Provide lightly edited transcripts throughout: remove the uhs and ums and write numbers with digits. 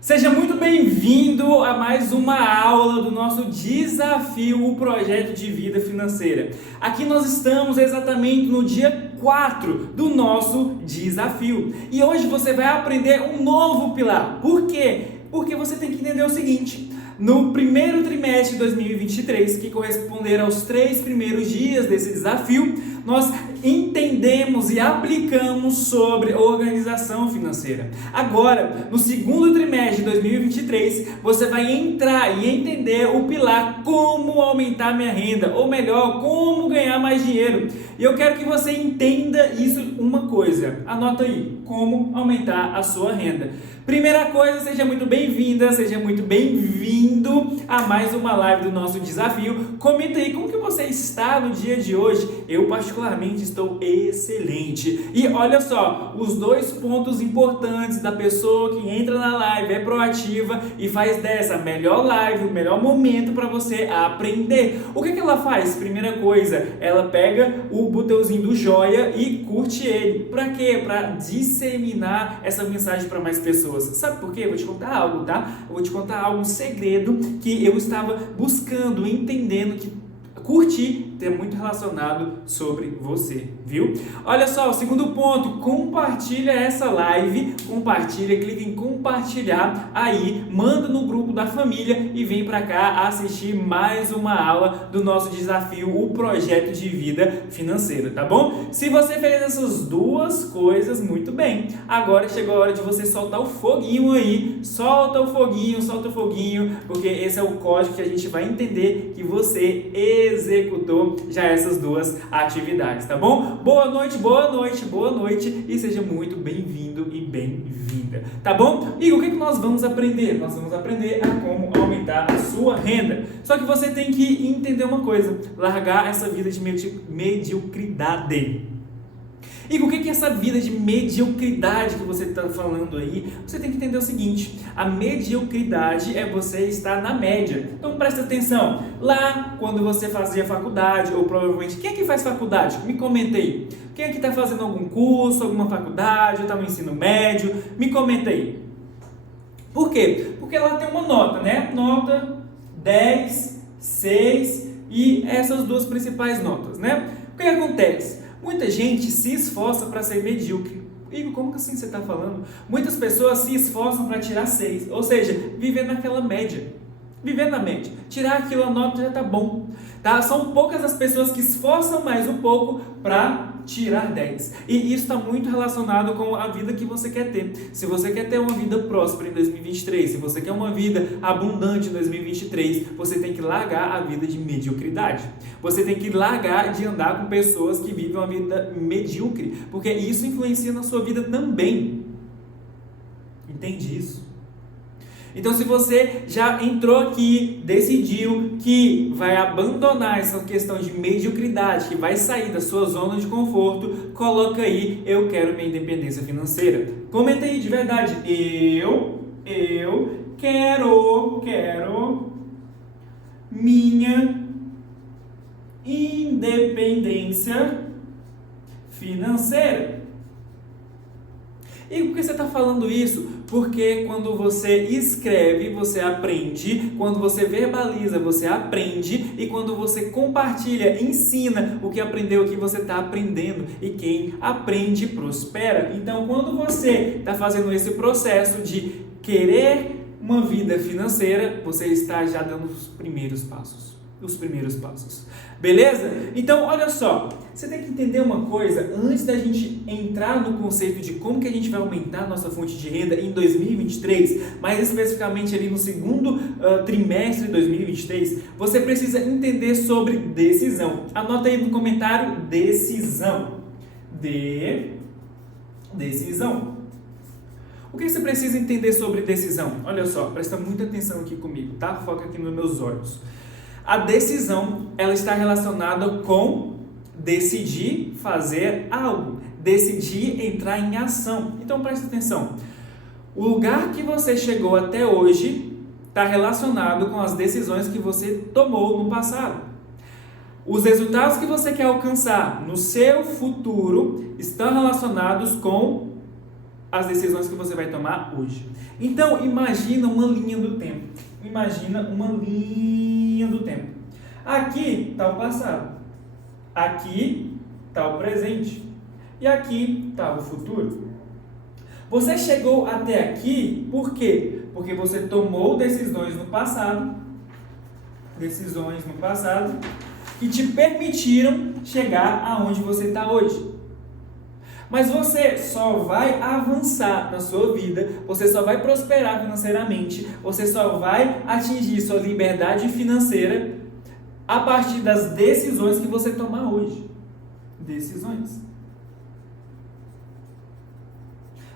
Seja muito bem-vindo a mais uma aula do nosso desafio, o projeto de vida financeira. Aqui nós estamos exatamente no dia 4 do nosso desafio. E hoje você vai aprender um novo pilar. Por quê? Porque você tem que entender o seguinte: no primeiro trimestre de 2023, que corresponderá aos 3 primeiros dias desse desafio, nós entendemos e aplicamos sobre organização financeira. Agora, no segundo trimestre de 2023, você vai entrar e entender o pilar como aumentar minha renda, ou melhor, como ganhar mais dinheiro. E eu quero que você entenda isso, uma coisa, anota aí, como aumentar a sua renda. Primeira coisa, seja muito bem-vinda, seja muito bem-vindo a mais uma live do nosso desafio. Comenta aí como que você está no dia de hoje. Eu particularmente estou excelente. E olha só, os 2 pontos importantes da pessoa que entra na live, é proativa e faz dessa a melhor live, o melhor momento para você aprender. O que ela faz? Primeira coisa, ela pega o botãozinho do joia e curte ele. Para quê? Para disseminar essa mensagem para mais pessoas. Sabe por quê? Eu vou te contar algo, tá? Eu vou te contar algo, um segredo que eu estava buscando, entendendo que curtir é muito relacionado sobre você, viu? Olha só, o segundo ponto, compartilha essa live, compartilha, clica em compartilhar aí, manda no grupo da família e vem pra cá assistir mais uma aula do nosso desafio, o projeto de vida financeira, tá bom? Se você fez essas 2 coisas, muito bem. Agora chegou a hora de você soltar o foguinho aí, solta o foguinho, porque esse é o código que a gente vai entender que você executou já essas 2 atividades, tá bom? Boa noite e seja muito bem-vindo e bem-vinda, tá bom? E o que nós vamos aprender? Nós vamos aprender a como aumentar a sua renda. Só que você tem que entender uma coisa, largar essa vida de mediocridade. E o que é essa vida de mediocridade que você está falando aí? Você tem que entender o seguinte: a mediocridade é você estar na média. Então presta atenção, lá quando você fazia faculdade, ou provavelmente, quem é que faz faculdade? Me comenta aí. Quem é que está fazendo algum curso, alguma faculdade, ou está no ensino médio? Me comenta aí. Por quê? Porque lá tem uma nota, né? Nota 10, 6 e essas 2 principais notas, né? O que acontece? Muita gente se esforça para ser medíocre. Igor, como que assim você está falando? Muitas pessoas se esforçam para tirar 6, ou seja, viver naquela média. Viver na média. Tirar aquela nota já está bom. Tá? São poucas as pessoas que esforçam mais um pouco para tirar 10. E isso está muito relacionado com a vida que você quer ter. Se você quer ter uma vida próspera em 2023, se você quer uma vida abundante em 2023, você tem que largar a vida de mediocridade. Você tem que largar de andar com pessoas que vivem uma vida medíocre, porque isso influencia na sua vida também. Entende isso? Então, se você já entrou aqui, decidiu que vai abandonar essa questão de mediocridade, que vai sair da sua zona de conforto, coloca aí: eu quero minha independência financeira. Comenta aí de verdade: eu quero minha independência financeira. E por que você está falando isso? Porque quando você escreve, você aprende, quando você verbaliza, você aprende, e quando você compartilha, ensina o que aprendeu, o que você está aprendendo, e quem aprende prospera. Então, quando você está fazendo esse processo de querer uma vida financeira, você está já dando os primeiros passos. Beleza? Então, olha só, você tem que entender uma coisa, antes da gente entrar no conceito de como que a gente vai aumentar a nossa fonte de renda em 2023, mais especificamente ali no segundo trimestre de 2023, você precisa entender sobre decisão. Anota aí no comentário: decisão. Decisão. O que você precisa entender sobre decisão? Olha só, presta muita atenção aqui comigo, tá? Foca aqui nos meus olhos. A decisão, ela está relacionada com decidir fazer algo, decidir entrar em ação. Então presta atenção. O lugar que você chegou até hoje está relacionado com as decisões que você tomou no passado. Os resultados que você quer alcançar no seu futuro estão relacionados com as decisões que você vai tomar hoje. Então, imagina uma linha do tempo. Imagina uma linha do tempo. Aqui está o passado. Aqui está o presente. E aqui está o futuro. Você chegou até aqui por quê? Porque você tomou decisões no passado que te permitiram chegar aonde você está hoje. Mas você só vai avançar na sua vida, você só vai prosperar financeiramente, você só vai atingir sua liberdade financeira a partir das decisões que você tomar hoje. Decisões.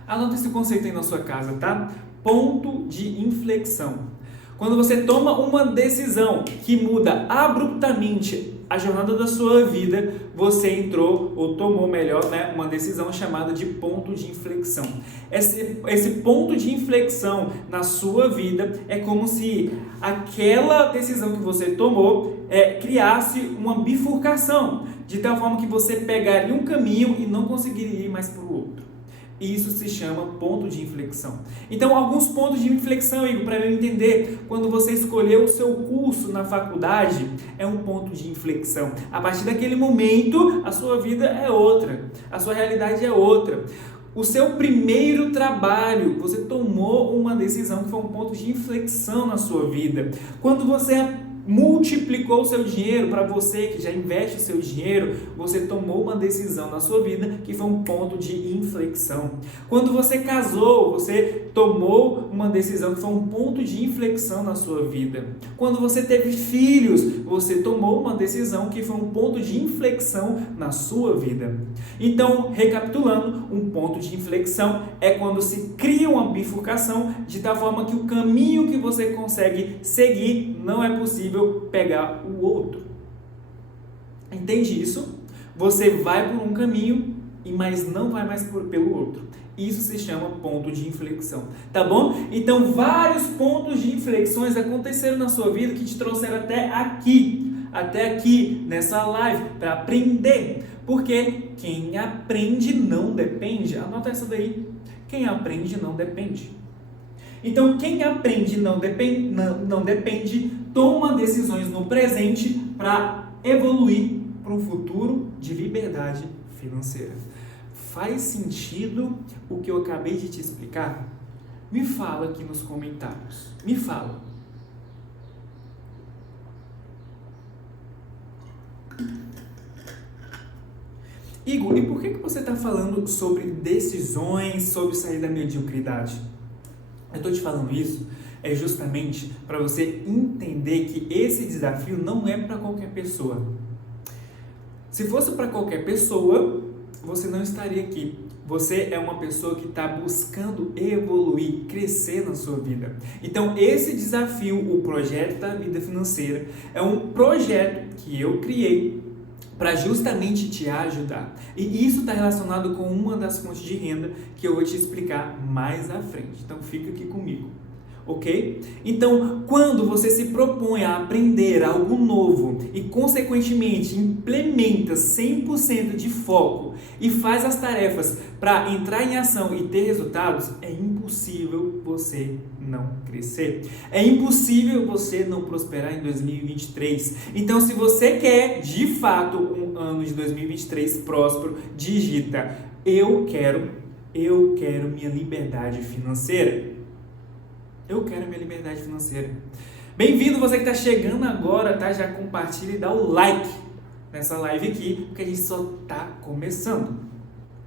Anota esse conceito aí na sua casa, tá? Ponto de inflexão. Quando você toma uma decisão que muda abruptamente a jornada da sua vida, você entrou, ou tomou melhor, né, uma decisão chamada de ponto de inflexão. Esse ponto de inflexão na sua vida é como se aquela decisão que você tomou criasse uma bifurcação, de tal forma que você pegaria um caminho e não conseguiria ir mais para o outro. Isso se chama ponto de inflexão. Então, alguns pontos de inflexão, Igor, para eu entender, quando você escolheu o seu curso na faculdade, é um ponto de inflexão. A partir daquele momento, a sua vida é outra, a sua realidade é outra. O seu primeiro trabalho, você tomou uma decisão que foi um ponto de inflexão na sua vida. Quando você multiplicou o seu dinheiro, para você que já investe o seu dinheiro, você tomou uma decisão na sua vida que foi um ponto de inflexão. Quando você casou, você tomou uma decisão que foi um ponto de inflexão na sua vida. Quando você teve filhos, você tomou uma decisão que foi um ponto de inflexão na sua vida. Então, recapitulando, um ponto de inflexão é quando se cria uma bifurcação de tal forma que o caminho que você consegue seguir não é possível pegar o outro. Entende isso? Você vai por um caminho, mas não vai mais pelo outro. Isso se chama ponto de inflexão, tá bom? Então, vários pontos de inflexões aconteceram na sua vida que te trouxeram até aqui, nessa live, para aprender. Porque quem aprende não depende. Anota essa daí. Quem aprende não depende. Então, quem aprende não depende, toma decisões no presente para evoluir para um futuro de liberdade financeira. Faz sentido o que eu acabei de te explicar? Me fala aqui nos comentários. Me fala. Igor, e por que você está falando sobre decisões, sobre sair da mediocridade? Eu estou te falando isso justamente para você entender que esse desafio não é para qualquer pessoa. Se fosse para qualquer pessoa, você não estaria aqui. Você é uma pessoa que está buscando evoluir, crescer na sua vida. Então, esse desafio, o Projeto da Vida Financeira, é um projeto que eu criei para justamente te ajudar. E isso está relacionado com uma das fontes de renda que eu vou te explicar mais à frente. Então, fica aqui comigo. Ok? Então, quando você se propõe a aprender algo novo e, consequentemente, implementa 100% de foco e faz as tarefas para entrar em ação e ter resultados, é impossível você não crescer. É impossível você não prosperar em 2023. Então, se você quer, de fato, um ano de 2023 próspero, digita: eu quero minha liberdade financeira. Eu quero minha liberdade financeira. Bem-vindo você que está chegando agora, tá? Já compartilha e dá o like nessa live aqui, porque a gente só está começando.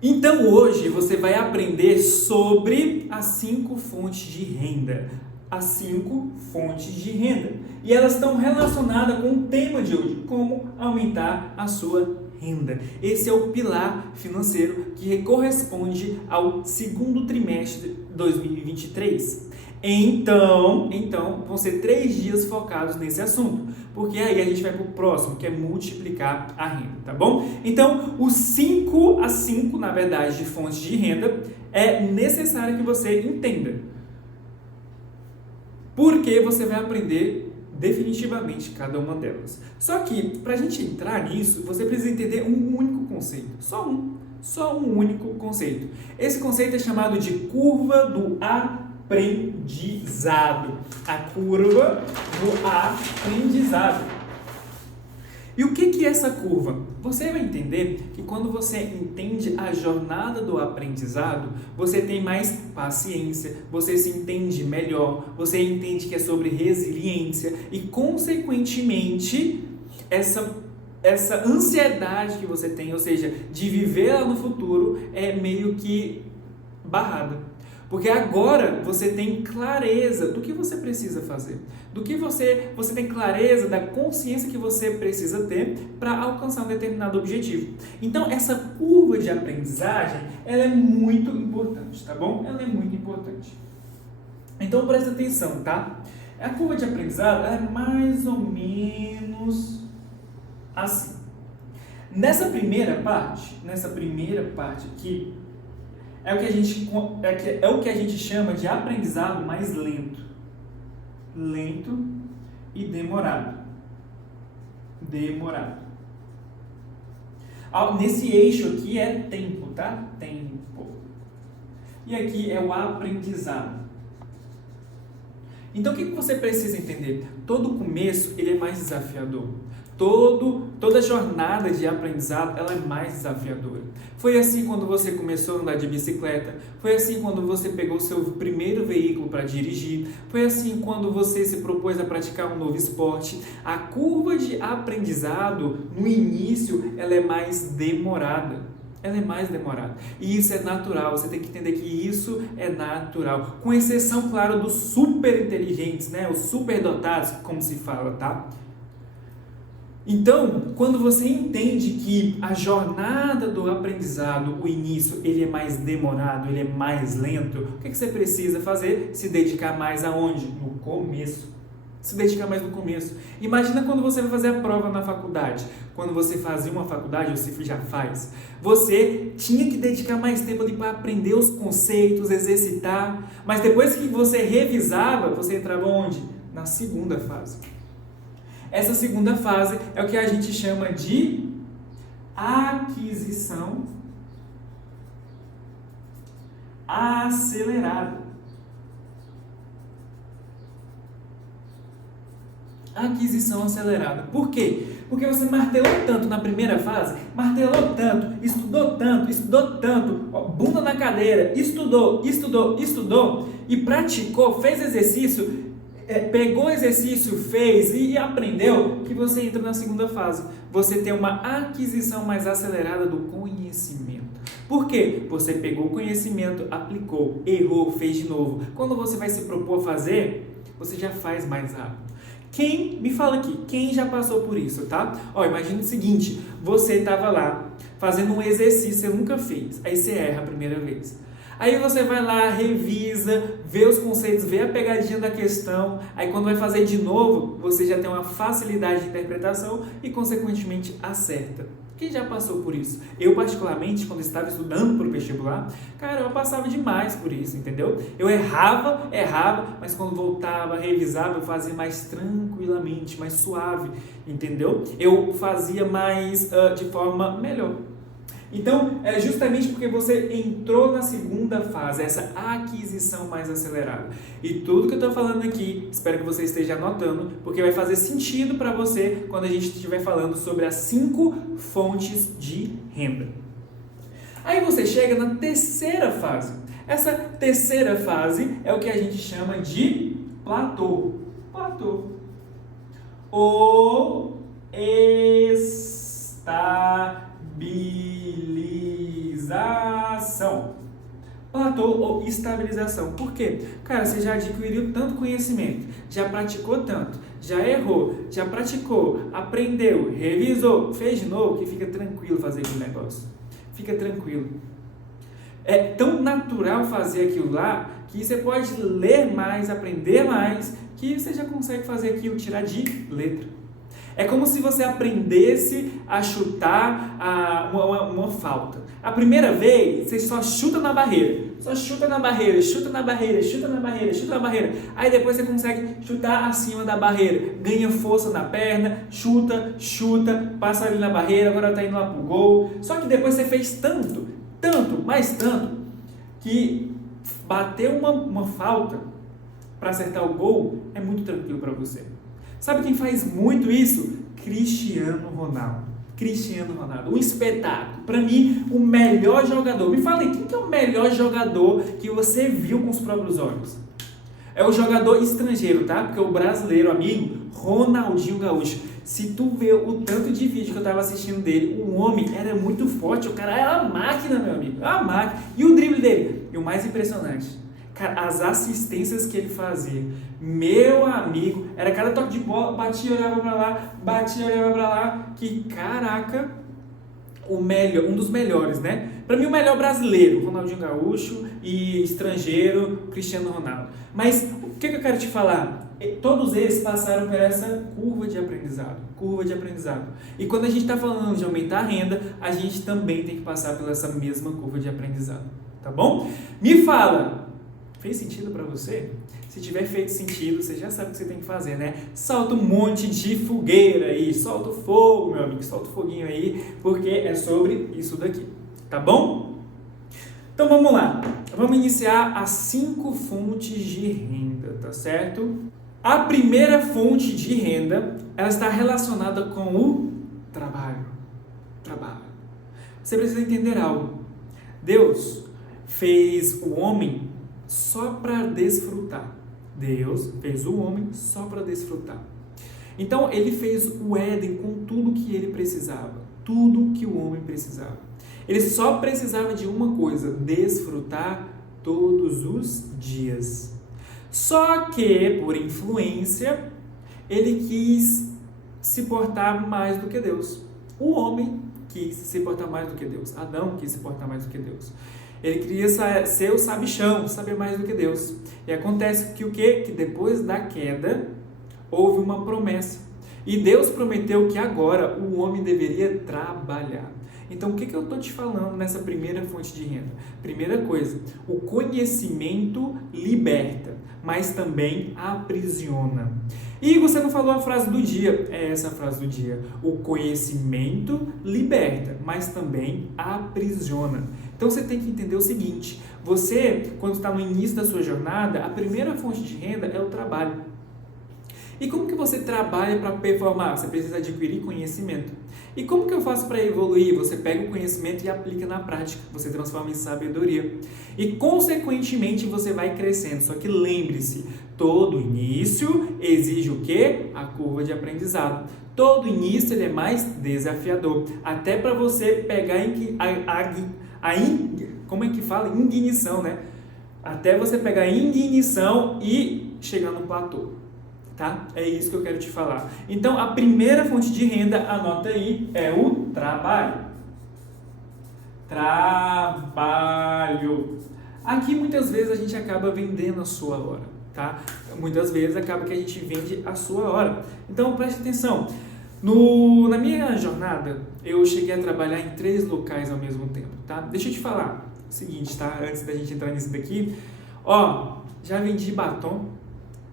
Então hoje você vai aprender sobre as 5 fontes de renda. As 5 fontes de renda. E elas estão relacionadas com o tema de hoje, como aumentar a sua renda. Esse é o pilar financeiro que corresponde ao segundo trimestre de 2023. Então, vão ser 3 dias focados nesse assunto, porque aí a gente vai para o próximo, que é multiplicar a renda, tá bom? Então, as 5, na verdade, de fontes de renda, é necessário que você entenda. Porque você vai aprender definitivamente cada uma delas. Só que, para a gente entrar nisso, você precisa entender um único conceito, só um. Só um único conceito. Esse conceito é chamado de curva do aprendizado. A curva do aprendizado. E o que é essa curva? Você vai entender que quando você entende a jornada do aprendizado, você tem mais paciência, você se entende melhor, você entende que é sobre resiliência e, consequentemente, essa ansiedade que você tem, ou seja, de viver lá no futuro, é meio que barrada. Porque agora você tem clareza do que você precisa fazer, do que você tem clareza da consciência que você precisa ter para alcançar um determinado objetivo. Então, essa curva de aprendizagem, ela é muito importante, tá bom? Ela é muito importante. Então, presta atenção, tá? A curva de aprendizado é mais ou menos assim. Nessa primeira parte aqui, é o que a gente chama de aprendizado mais lento. Lento e demorado. Nesse eixo aqui é tempo, tá? Tempo. E aqui é o aprendizado. Então, o que você precisa entender? Todo começo, ele é mais desafiador. Toda jornada de aprendizado, ela é mais desafiadora. Foi assim quando você começou a andar de bicicleta, foi assim quando você pegou o seu primeiro veículo para dirigir, foi assim quando você se propôs a praticar um novo esporte. A curva de aprendizado, no início, ela é mais demorada. E isso é natural, você tem que entender que isso é natural. Com exceção, claro, dos super inteligentes, né? Os super dotados, como se fala, tá? Então, quando você entende que a jornada do aprendizado, o início, ele é mais demorado, ele é mais lento, o que você precisa fazer? Se dedicar mais aonde? No começo. Imagina quando você vai fazer a prova na faculdade. Quando você fazia uma faculdade, ou se já faz, você tinha que dedicar mais tempo ali para aprender os conceitos, exercitar. Mas depois que você revisava, você entrava onde? Na segunda fase. Essa segunda fase é o que a gente chama de aquisição acelerada. Aquisição acelerada. Por quê? Porque você martelou tanto na primeira fase, estudou tanto, bunda na cadeira, estudou e praticou, fez exercício, pegou o exercício, fez e aprendeu, que você entra na segunda fase. Você tem uma aquisição mais acelerada do conhecimento. Por quê? Você pegou o conhecimento, aplicou, errou, fez de novo. Quando você vai se propor a fazer, você já faz mais rápido. Me fala aqui, quem já passou por isso, tá? Imagina o seguinte, você estava lá fazendo um exercício, você nunca fez, aí você erra a primeira vez. Aí você vai lá, revisa, vê os conceitos, vê a pegadinha da questão, aí quando vai fazer de novo, você já tem uma facilidade de interpretação e, consequentemente, acerta. Quem já passou por isso? Eu, particularmente, quando estava estudando para o vestibular, eu passava demais por isso, entendeu? Eu errava, mas quando voltava, revisava, eu fazia mais tranquilamente, mais suave, entendeu? Eu fazia mais de forma melhor. Então, é justamente porque você entrou na segunda fase, essa aquisição mais acelerada. E tudo que eu estou falando aqui, espero que você esteja anotando, porque vai fazer sentido para você quando a gente estiver falando sobre as 5 fontes de renda. Aí você chega na terceira fase. Essa terceira fase é o que a gente chama de platô. Ou estabilização. Platô ou estabilização. Por quê? Você já adquiriu tanto conhecimento, já praticou tanto, já errou, já praticou, aprendeu, revisou, fez de novo, que fica tranquilo fazer aquele negócio. Fica tranquilo. É tão natural fazer aquilo lá que você pode ler mais, aprender mais, que você já consegue fazer aquilo, tirar de letra. É como se você aprendesse a chutar uma falta. A primeira vez, você só chuta na barreira. Aí depois você consegue chutar acima da barreira. Ganha força na perna, chuta, passa ali na barreira, agora está indo lá pro gol. Só que depois você fez tanto Tanto, mas tanto, que bater uma falta para acertar o gol é muito tranquilo para você. Sabe quem faz muito isso? Cristiano Ronaldo. Cristiano Ronaldo, um espetáculo. Para mim, o melhor jogador. Me fala aí, quem que é o melhor jogador que você viu com os próprios olhos? É o jogador estrangeiro, tá? Porque o brasileiro, amigo, Ronaldinho Gaúcho. Se tu vê o tanto de vídeo que eu tava assistindo dele, o homem era muito forte, o cara era uma máquina, meu amigo, uma máquina. E o drible dele? E o mais impressionante, cara, as assistências que ele fazia, meu amigo, era cada toque de bola, batia, olhava pra lá, batia, olhava pra lá, que caraca, o melhor, um dos melhores, né? Pra mim o melhor brasileiro, Ronaldinho Gaúcho, e estrangeiro, Cristiano Ronaldo. Mas o que eu quero te falar? Todos eles passaram por essa curva de aprendizado. E quando a gente está falando de aumentar a renda, a gente também tem que passar por essa mesma curva de aprendizado, tá bom? Me fala, fez sentido para você? Se tiver feito sentido, você já sabe o que você tem que fazer, né? Solta um monte de fogueira aí, solta o fogo, meu amigo, solta o foguinho aí, porque é sobre isso daqui, tá bom? Então vamos lá, vamos iniciar as 5 fontes de renda, tá certo? A primeira fonte de renda, ela está relacionada com o trabalho. Você precisa entender algo. Deus fez o homem só para desfrutar. Deus fez o homem só para desfrutar. Então, ele fez o Éden com tudo que ele precisava. Tudo que o homem precisava. Ele só precisava de uma coisa, desfrutar todos os dias. Só que, por influência, ele quis se portar mais do que Deus. O homem quis se portar mais do que Deus. Adão quis se portar mais do que Deus. Ele queria ser o sabichão, saber mais do que Deus. E acontece que o quê? Que depois da queda, houve uma promessa. E Deus prometeu que agora o homem deveria trabalhar. Então, o que eu estou te falando nessa primeira fonte de renda? Primeira coisa, o conhecimento liberta, mas também aprisiona. E você não falou a frase do dia, é essa a frase do dia. O conhecimento liberta, mas também aprisiona. Então, você tem que entender o seguinte, você, quando está no início da sua jornada, a primeira fonte de renda é o trabalho. E como que você trabalha para performar? Você precisa adquirir conhecimento. E como que eu faço para evoluir? Você pega o conhecimento e aplica na prática. Você transforma em sabedoria. E, consequentemente, você vai crescendo. Só que lembre-se, todo início exige o quê? A curva de aprendizado. Todo início ele é mais desafiador. Até para você pegar como é que fala? Ignição, né? Até você pegar a ignição e chegar no platô. Tá? É isso que eu quero te falar. Então, a primeira fonte de renda, anota aí, é o trabalho. Trabalho. Aqui, muitas vezes, a gente acaba vendendo a sua hora, tá? Muitas vezes, acaba que a gente vende a sua hora. Então, preste atenção. Na minha jornada, eu cheguei a trabalhar em 3 locais ao mesmo tempo, tá? Deixa eu te falar o seguinte, tá? Antes da gente entrar nisso daqui. Já vendi batom.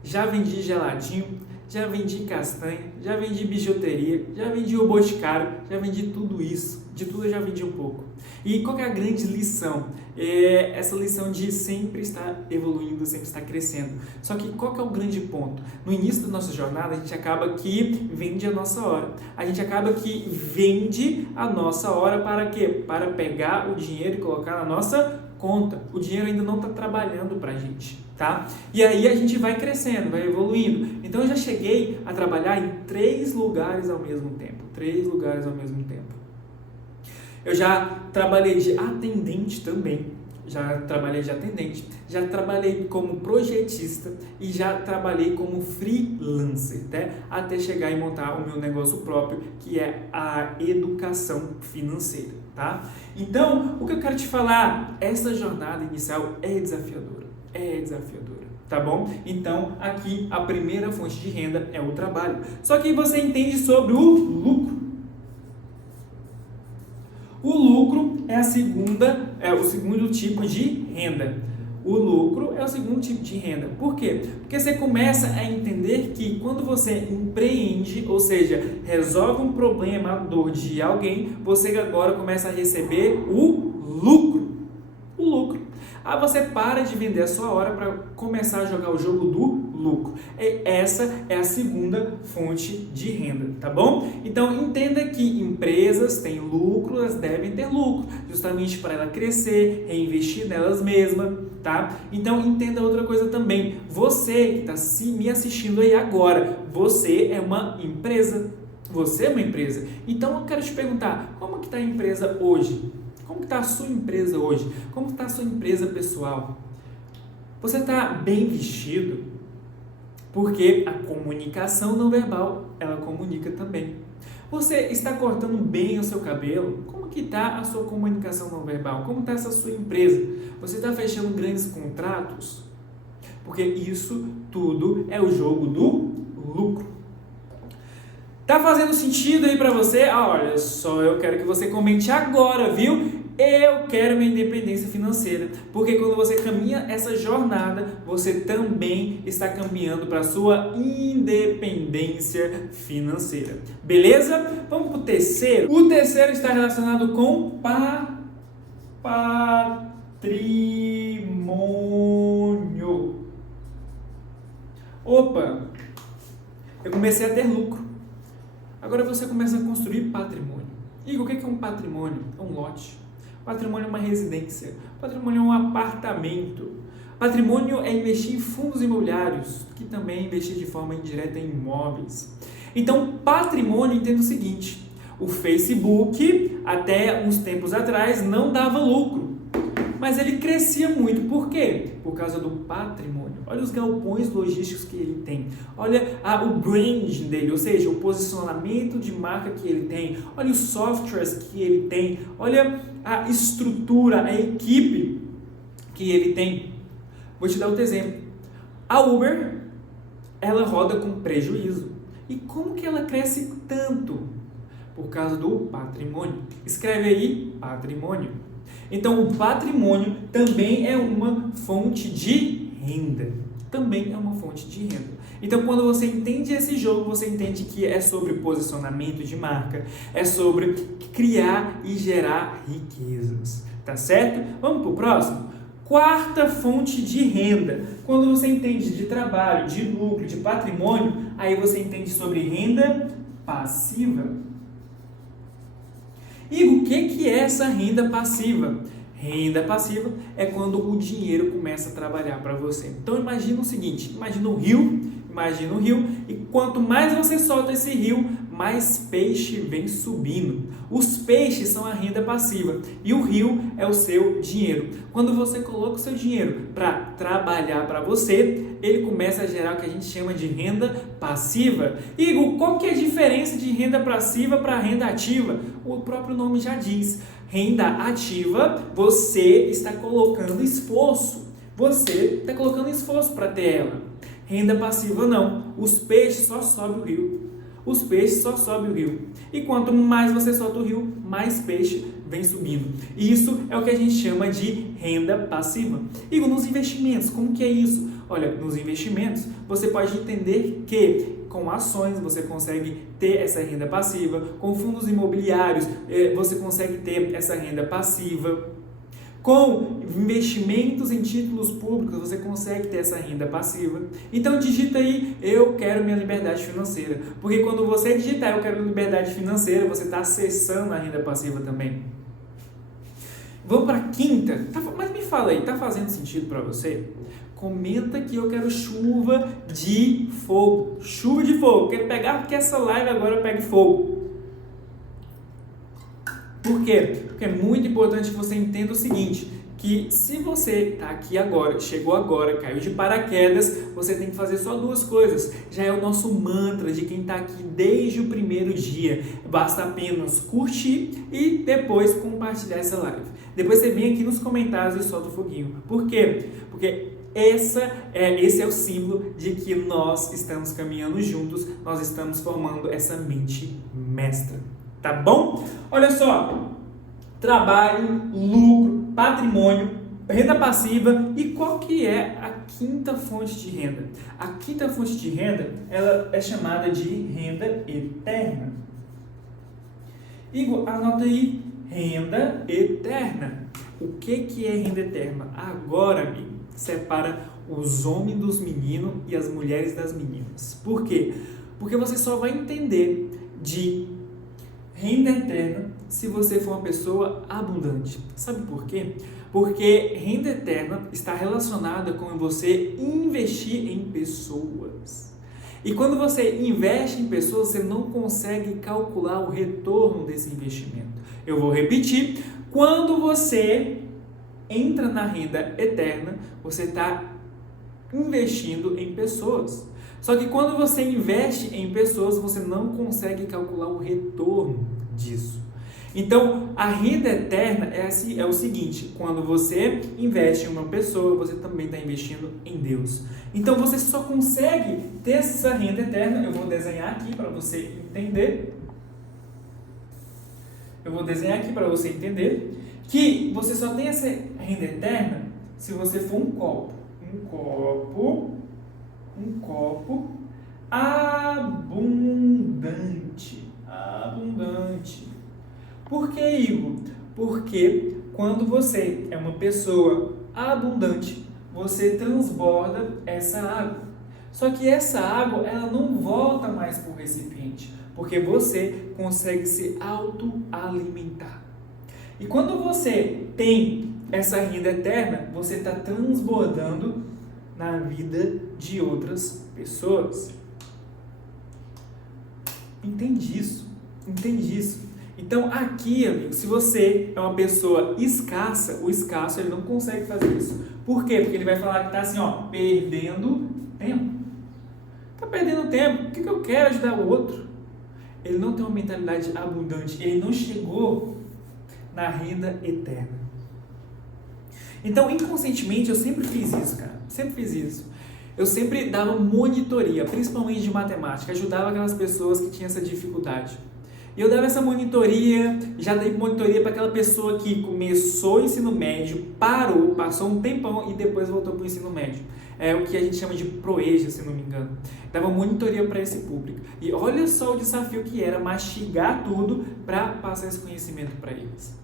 Já vendi geladinho, já vendi castanha, já vendi bijuteria, já vendi o boticário, já vendi tudo isso. De tudo eu já vendi um pouco. E qual que é a grande lição? É essa lição de sempre estar evoluindo, sempre estar crescendo. Só que qual que é o grande ponto? No início da nossa jornada, a gente acaba que vende a nossa hora. A gente acaba que vende a nossa hora para quê? Para pegar o dinheiro e colocar na nossa conta. O dinheiro ainda não está trabalhando para a gente, tá? E aí a gente vai crescendo, vai evoluindo. Então eu já cheguei a trabalhar em 3 lugares ao mesmo tempo. 3 lugares ao mesmo tempo. Eu já trabalhei de atendente também. Já trabalhei como projetista e já trabalhei como freelancer, né? Até chegar e montar o meu negócio próprio, que é a educação financeira, tá? Então, o que eu quero te falar, essa jornada inicial é desafiadora, tá bom? Então, aqui a primeira fonte de renda é o trabalho. Só que você entende sobre o lucro. O lucro é o segundo tipo de renda. O lucro é o segundo tipo de renda. Por quê? Porque você começa a entender que quando você empreende, ou seja, resolve um problema, a dor de alguém, você agora começa a receber o lucro. Ah, você para de vender a sua hora para começar a jogar o jogo do lucro. Essa é a segunda fonte de renda, tá bom? Então entenda que empresas têm lucro, elas devem ter lucro, justamente para ela crescer, reinvestir nelas mesmas, tá? Então entenda outra coisa também. Você que está me assistindo aí agora, você é uma empresa. Você é uma empresa. Então eu quero te perguntar, como que está a empresa hoje? Como que está a sua empresa hoje? Como está a sua empresa pessoal? Você está bem vestido? Porque a comunicação não verbal, ela comunica também. Você está cortando bem o seu cabelo? Como que está a sua comunicação não verbal? Como está essa sua empresa? Você está fechando grandes contratos? Porque isso tudo é o jogo do lucro. Tá fazendo sentido aí pra você? Ah, olha só, eu quero que você comente agora, viu? Eu quero minha independência financeira, porque quando você caminha essa jornada, você também está caminhando para a sua independência financeira. Beleza? Vamos pro terceiro. O terceiro está relacionado com patrimônio. Opa! Eu comecei a ter lucro. Agora você começa a construir patrimônio. Igor, o que é um patrimônio? É um lote. Patrimônio é uma residência. Patrimônio é um apartamento. Patrimônio é investir em fundos imobiliários, que também é investir de forma indireta em imóveis. Então, patrimônio, entenda o seguinte: o Facebook, até uns tempos atrás, não dava lucro, mas ele crescia muito. Por quê? Por causa do patrimônio. Olha os galpões logísticos que ele tem. Olha o branding dele, ou seja, o posicionamento de marca que ele tem. Olha os softwares que ele tem. Olha a estrutura, a equipe que ele tem. Vou te dar outro exemplo. A Uber, ela roda com prejuízo. E como que ela cresce tanto? Por causa do patrimônio. Escreve aí, patrimônio. Então, o patrimônio também é uma fonte de renda. Também é uma fonte de renda. Então, quando você entende esse jogo, você entende que é sobre posicionamento de marca, é sobre criar e gerar riquezas. Tá certo? Vamos para o próximo? Quarta fonte de renda. Quando você entende de trabalho, de lucro, de patrimônio, aí você entende sobre renda passiva. Igor, o que é essa renda passiva? Renda passiva é quando o dinheiro começa a trabalhar para você. Então imagina o seguinte, imagina um rio, e quanto mais você solta esse rio, mais peixe vem subindo. Os peixes são a renda passiva e o rio é o seu dinheiro. Quando você coloca o seu dinheiro para trabalhar para você, ele começa a gerar o que a gente chama de renda passiva. Igor, qual que é a diferença de renda passiva para renda ativa? O próprio nome já diz. Renda ativa, você está colocando esforço. Você está colocando esforço para ter ela. Renda passiva não. Os peixes só sobem o rio. Os peixes só sobem o rio. E quanto mais você solta o rio, mais peixe vem subindo. Isso é o que a gente chama de renda passiva. E nos investimentos, como que é isso? Olha, nos investimentos, você pode entender que com ações você consegue ter essa renda passiva, com fundos imobiliários você consegue ter essa renda passiva, com investimentos em títulos públicos você consegue ter essa renda passiva. Então digita aí, eu quero minha liberdade financeira, porque quando você digitar eu quero liberdade financeira, você está acessando a renda passiva também. Vamos para a quinta, mas me fala aí, está fazendo sentido para você? Comenta que eu quero chuva de fogo. Chuva de fogo. Quero pegar porque essa live agora pegue fogo. Por quê? Porque é muito importante que você entenda o seguinte, que se você está aqui agora, chegou agora, caiu de paraquedas, você tem que fazer só duas coisas. Já é o nosso mantra de quem está aqui desde o primeiro dia. Basta apenas curtir e depois compartilhar essa live. Depois você vem aqui nos comentários e solta o foguinho. Por quê? Porque esse é o símbolo de que nós estamos caminhando juntos, nós estamos formando essa mente mestra, tá bom? Olha só, trabalho, lucro, patrimônio, renda passiva e qual que é a quinta fonte de renda? A quinta fonte de renda, ela é chamada de renda eterna. Igor, anota aí, renda eterna. o que é renda eterna? Agora, amigo, separa os homens dos meninos e as mulheres das meninas. Por quê? Porque você só vai entender de renda eterna se você for uma pessoa abundante. Sabe por quê? Porque renda eterna está relacionada com você investir em pessoas. E quando você investe em pessoas, você não consegue calcular o retorno desse investimento. Eu vou repetir. Quando você entra na renda eterna, você está investindo em pessoas. Só que quando você investe em pessoas, você não consegue calcular o retorno disso. Então, a renda eterna é o seguinte: quando você investe em uma pessoa, você também está investindo em Deus. Então, você só consegue ter essa renda eterna. Eu vou desenhar aqui para você entender. Que você só tem essa renda eterna se você for um copo abundante. Por que, Igor? Porque quando você é uma pessoa abundante, você transborda essa água. Só que essa água, ela não volta mais para o recipiente, porque você consegue se autoalimentar. E quando você tem essa renda eterna, você está transbordando na vida de outras pessoas. Entende isso? Então aqui, amigo, se você é uma pessoa escassa, o escasso ele não consegue fazer isso. Por quê? Porque ele vai falar que está assim, perdendo tempo. Está perdendo tempo. O que eu quero ajudar o outro? Ele não tem uma mentalidade abundante. Ele não chegou na renda eterna. Então, inconscientemente, eu sempre fiz isso, cara. Eu sempre dava monitoria, principalmente de matemática. Ajudava aquelas pessoas que tinham essa dificuldade. E eu dava essa monitoria, já dei monitoria para aquela pessoa que começou o ensino médio, parou, passou um tempão e depois voltou para o ensino médio. É o que a gente chama de proeja, se não me engano. Dava monitoria para esse público. E olha só o desafio que era mastigar tudo para passar esse conhecimento para eles.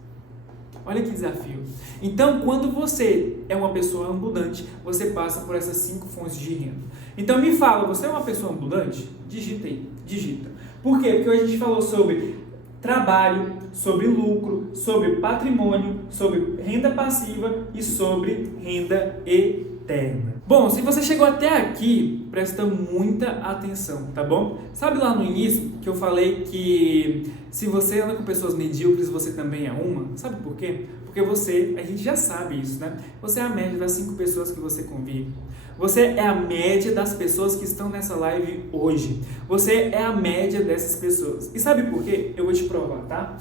Olha que desafio. Então, quando você é uma pessoa abundante, você passa por essas 5 fontes de renda. Então, me fala, você é uma pessoa abundante? Digita aí, digita. Por quê? Porque hoje a gente falou sobre trabalho, sobre lucro, sobre patrimônio, sobre renda passiva e sobre renda eterna. Bom, se você chegou até aqui, presta muita atenção, tá bom? Sabe lá no início que eu falei que se você anda com pessoas medíocres, você também é uma? Sabe por quê? Porque a gente já sabe isso, né? Você é a média das 5 pessoas que você convive. Você é a média das pessoas que estão nessa live hoje. Você é a média dessas pessoas. E sabe por quê? Eu vou te provar, tá?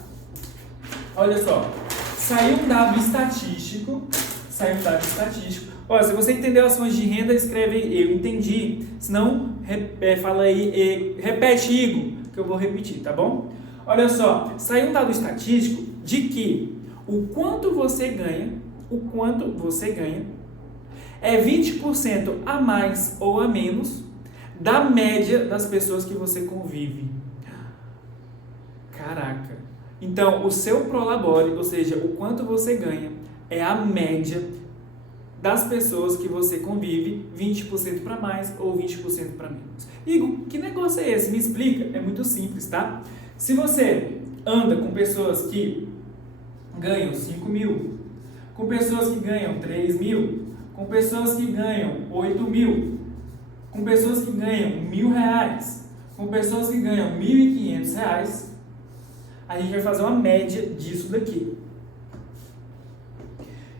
Olha só. Saiu um dado estatístico. Olha, se você entendeu as fontes de renda, escreve eu entendi. Se não, fala aí, repete, Igor, que eu vou repetir, tá bom? Olha só, saiu um dado estatístico de que o quanto você ganha é 20% a mais ou a menos da média das pessoas que você convive. Caraca! Então, o seu prolabore, ou seja, o quanto você ganha, é a média das pessoas que você convive, 20% para mais ou 20% para menos. Igor, que negócio é esse? Me explica. É muito simples, tá? Se você anda com pessoas que ganham 5 mil, com pessoas que ganham 3 mil, com pessoas que ganham 8 mil, com pessoas que ganham R$1.000, com pessoas que ganham R$1.500, a gente vai fazer uma média disso daqui.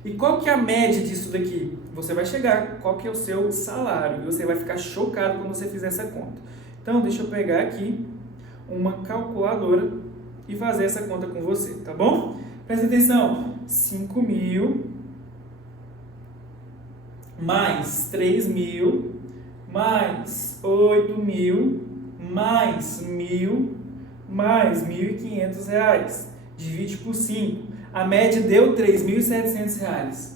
E qual que é a média disso daqui? Você vai chegar, qual que é o seu salário? E você vai ficar chocado quando você fizer essa conta. Então, deixa eu pegar aqui uma calculadora e fazer essa conta com você, tá bom? Presta atenção, 5 mil mais 3 mil mais 8 mil mais 1.000 mais R$1.500. Divide por 5. A média deu R$3.700.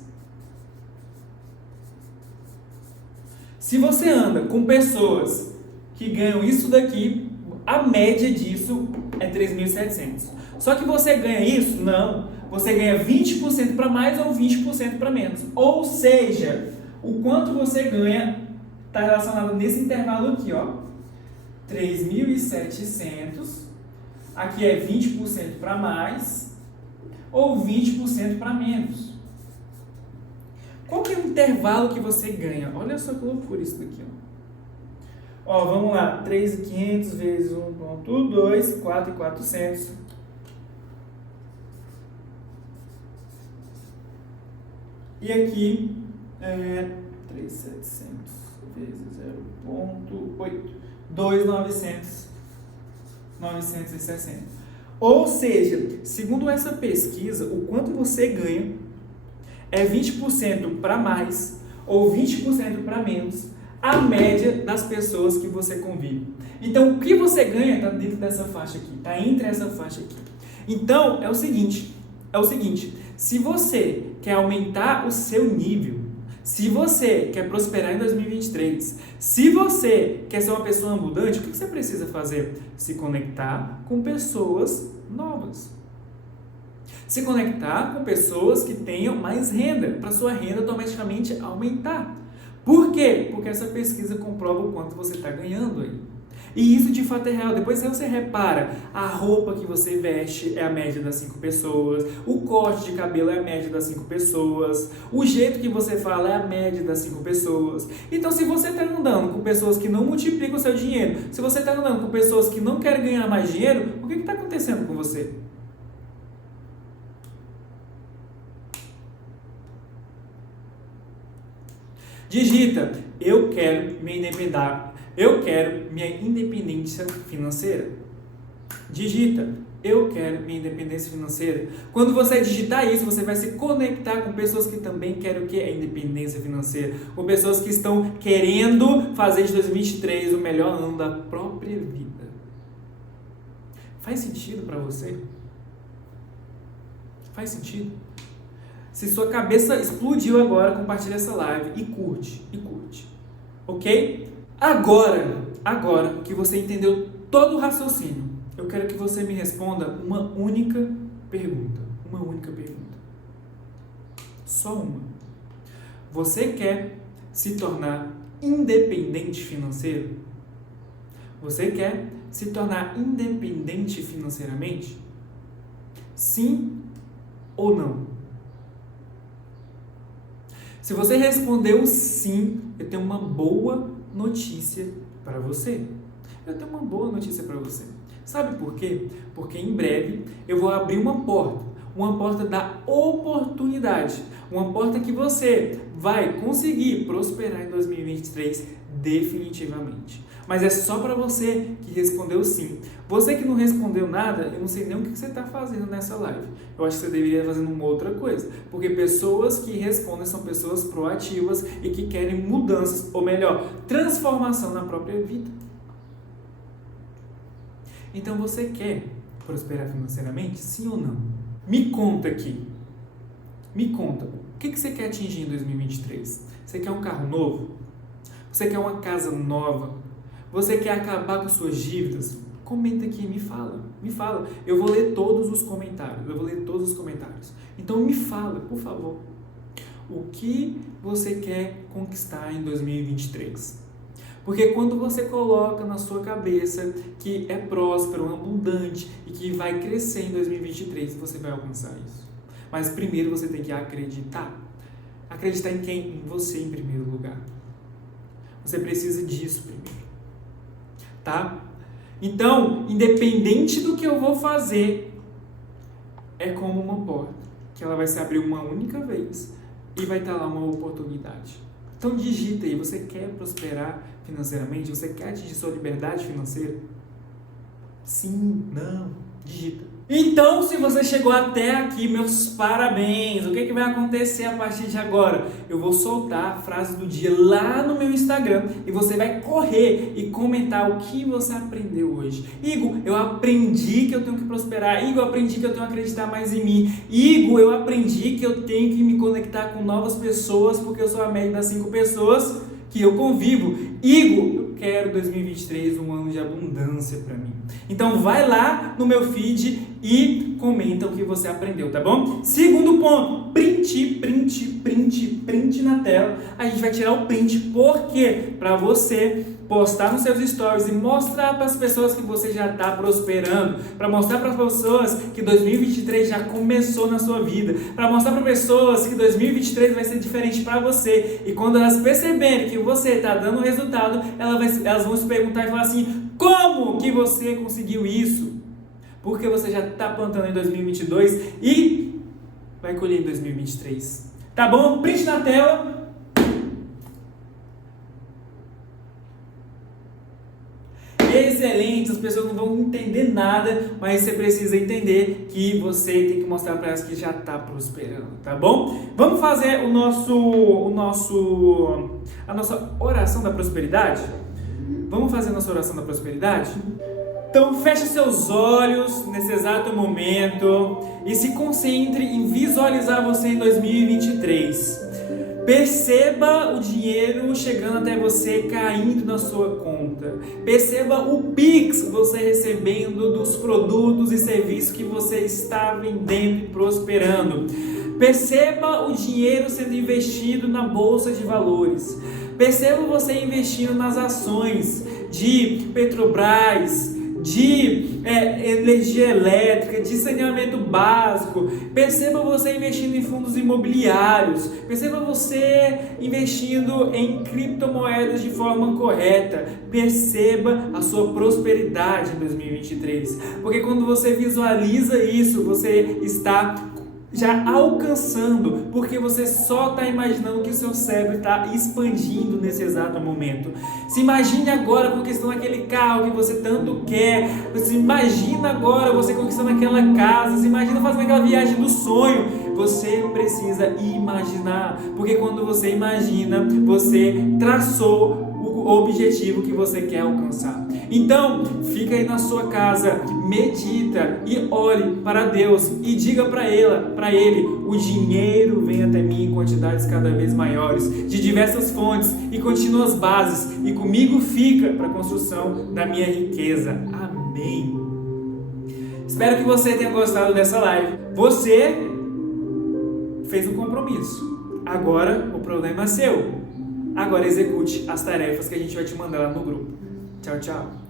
Se você anda com pessoas que ganham isso daqui, a média disso é 3.700. Só que você ganha isso? Não. você ganha 20% para mais ou 20% para menos. Ou seja, o quanto você ganha está relacionado nesse intervalo aqui, ó. 3.700, aqui é 20% para mais ou 20% para menos. Qual que é o intervalo que você ganha? Olha só que loucura isso daqui, ó. Ó, vamos lá, 3.500 vezes 1.2, 4.400. E aqui, 3.700 vezes 0.8, 2.900, 960. Ou seja, segundo essa pesquisa, o quanto você ganha é 20% para mais ou 20% para menos, a média das pessoas que você convive. Então, o que você ganha está dentro dessa faixa aqui, está entre essa faixa aqui. Então, é o seguinte, se você quer aumentar o seu nível, se você quer prosperar em 2023, se você quer ser uma pessoa abundante, o que você precisa fazer? Se conectar com pessoas novas. Se conectar com pessoas que tenham mais renda, para sua renda automaticamente aumentar. Por quê? Porque essa pesquisa comprova o quanto você está ganhando aí. E isso de fato é real. Depois você repara, a roupa que você veste é a média das 5 pessoas, o corte de cabelo é a média das 5 pessoas, o jeito que você fala é a média das 5 pessoas. Então, se você está andando com pessoas que não multiplicam o seu dinheiro, se você está andando com pessoas que não querem ganhar mais dinheiro, o que está acontecendo com você? Digita, eu quero minha independência financeira. Digita, eu quero minha independência financeira. Quando você digitar isso, você vai se conectar com pessoas que também querem o que? A independência financeira. Com pessoas que estão querendo fazer de 2023 o melhor ano da própria vida. Faz sentido para você? Faz sentido? Se sua cabeça explodiu agora, compartilha essa live e curte, ok? Agora que você entendeu todo o raciocínio, eu quero que você me responda uma única pergunta. Só uma. Você quer se tornar independente financeiro? Você quer se tornar independente financeiramente? Sim ou não? Se você respondeu sim, eu tenho uma boa notícia para você. Sabe por quê? Porque em breve eu vou abrir uma porta da oportunidade, uma porta que você vai conseguir prosperar em 2023 definitivamente. Mas é só para você que respondeu sim. Você que não respondeu nada, eu não sei nem o que você está fazendo nessa live. Eu acho que você deveria estar fazendo uma outra coisa. Porque pessoas que respondem são pessoas proativas e que querem mudanças, ou melhor, transformação na própria vida. Então você quer prosperar financeiramente? Sim ou não? Me conta aqui. O que você quer atingir em 2023? Você quer um carro novo? Você quer uma casa nova? Você quer acabar com suas dívidas? Comenta aqui, me fala. Eu vou ler todos os comentários. Então me fala, por favor. O que você quer conquistar em 2023? Porque quando você coloca na sua cabeça que é próspero, abundante e que vai crescer em 2023, você vai alcançar isso. Mas primeiro você tem que acreditar. Acreditar em quem? Em você em primeiro lugar. Você precisa disso primeiro. Tá? Então, independente do que eu vou fazer, é como uma porta, que ela vai se abrir uma única vez e vai estar lá uma oportunidade. Então digita aí, você quer prosperar financeiramente? Você quer atingir sua liberdade financeira? Sim, não, digita. Então, se você chegou até aqui, meus parabéns! O que vai acontecer a partir de agora? Eu vou soltar a frase do dia lá no meu Instagram e você vai correr e comentar o que você aprendeu hoje. Igor, eu aprendi que eu tenho que prosperar. Igor, eu aprendi que eu tenho que acreditar mais em mim. Igor, eu aprendi que eu tenho que me conectar com novas pessoas porque eu sou a média das 5 pessoas que eu convivo. Igor, eu quero 2023 um ano de abundância para mim. Então vai lá no meu feed e comenta o que você aprendeu, tá bom? Segundo ponto, print na tela. A gente vai tirar o print, por quê? Para você postar nos seus stories e mostrar para as pessoas que você já está prosperando, para mostrar para as pessoas que 2023 já começou na sua vida, para mostrar para pessoas que 2023 vai ser diferente para você, e quando elas perceberem que você está dando resultado, elas vão se perguntar e falar assim: como que você conseguiu isso? Porque você já está plantando em 2022 e vai colher em 2023. Tá bom? Print na tela. Excelente, as pessoas não vão entender nada, mas você precisa entender que você tem que mostrar para elas que já está prosperando, tá bom? Vamos fazer a nossa oração da prosperidade? Vamos fazer a nossa oração da prosperidade? Então feche seus olhos nesse exato momento e se concentre em visualizar você em 2023. Perceba o dinheiro chegando até você, caindo na sua conta. Perceba o Pix você recebendo dos produtos e serviços que você está vendendo e prosperando. Perceba o dinheiro sendo investido na bolsa de valores. Perceba você investindo nas ações de Petrobras, de energia elétrica, de saneamento básico. Perceba você investindo em fundos imobiliários. Perceba você investindo em criptomoedas de forma correta. Perceba a sua prosperidade em 2023. Porque quando você visualiza isso, você está já alcançando, porque você só está imaginando que o seu cérebro está expandindo nesse exato momento. Se imagine agora conquistando aquele carro que você tanto quer. Se imagina agora você conquistando aquela casa. Se imagina fazendo aquela viagem do sonho. Você precisa imaginar, porque quando você imagina, você traçou o objetivo que você quer alcançar. Então, fica aí na sua casa, medita e olhe para Deus e diga para ele: o dinheiro vem até mim em quantidades cada vez maiores, de diversas fontes e contínuas bases, e comigo fica para a construção da minha riqueza. Amém. Espero que você tenha gostado dessa live. Você fez um compromisso. Agora o problema é seu. Agora execute as tarefas que a gente vai te mandar lá no grupo. Tchau, tchau.